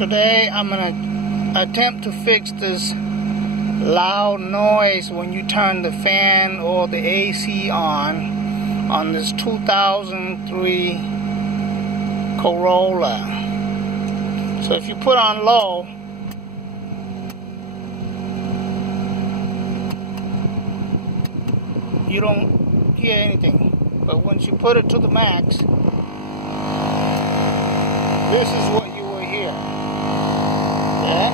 Today I'm going to attempt to fix this loud noise when you turn the fan or the AC on this 2003 Corolla. So if you put on low, you don't hear anything. But once you put it to the max, this is what you will hear. Yeah?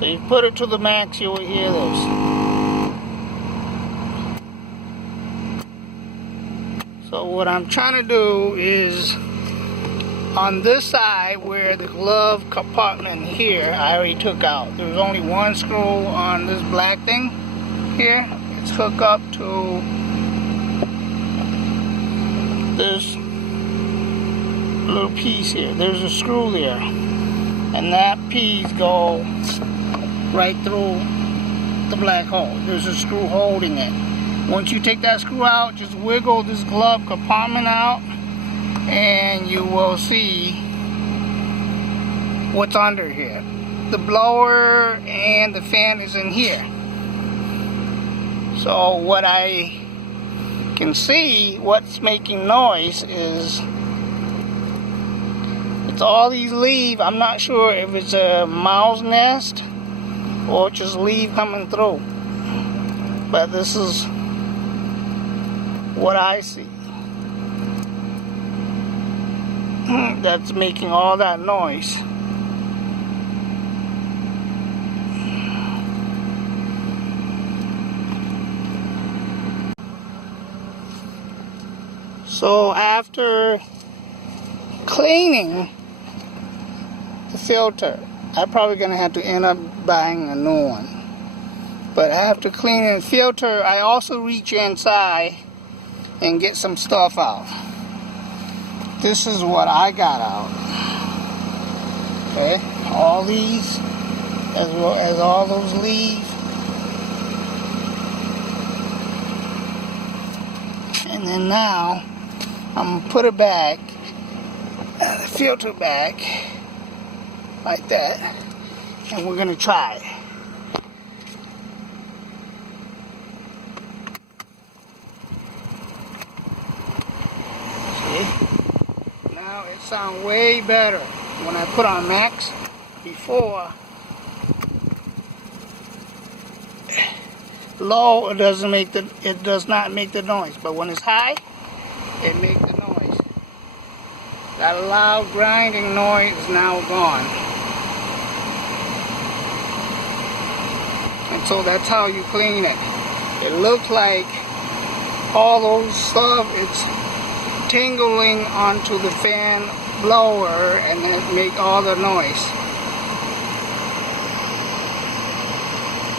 So you put it to the max, you will hear this. So what I'm trying to do is on this side where the glove compartment here I already took out. There's only one screw on this black thing here. It's hooked up to this little piece here. There's a screw there, and that piece goes right through the black hole. There's a screw holding it. Once you take that screw out, just wiggle this glove compartment out and you will see what's under here. The blower and the fan is in here. So what I can see, what's making noise is it's all these leaves. I'm not sure if it's a mouse nest or just leaf coming through, but this is what I see. That's making all that noise. So after cleaning the filter, I'm probably gonna have to end up buying a new one. But after cleaning the filter, I also reach inside and get some stuff out. This is what I got out. Okay, all these, as well as all those leaves. And then now, I'm gonna put it back, the filter back, like that, and we're gonna try it. See? Now it sounds way better when I put on max. Before, low, it does not make the noise, but when it's high, it makes the noise. That loud grinding noise is now gone. And so that's how you clean it. It looks like all those stuff, it's tingling onto the fan blower and it make all the noise.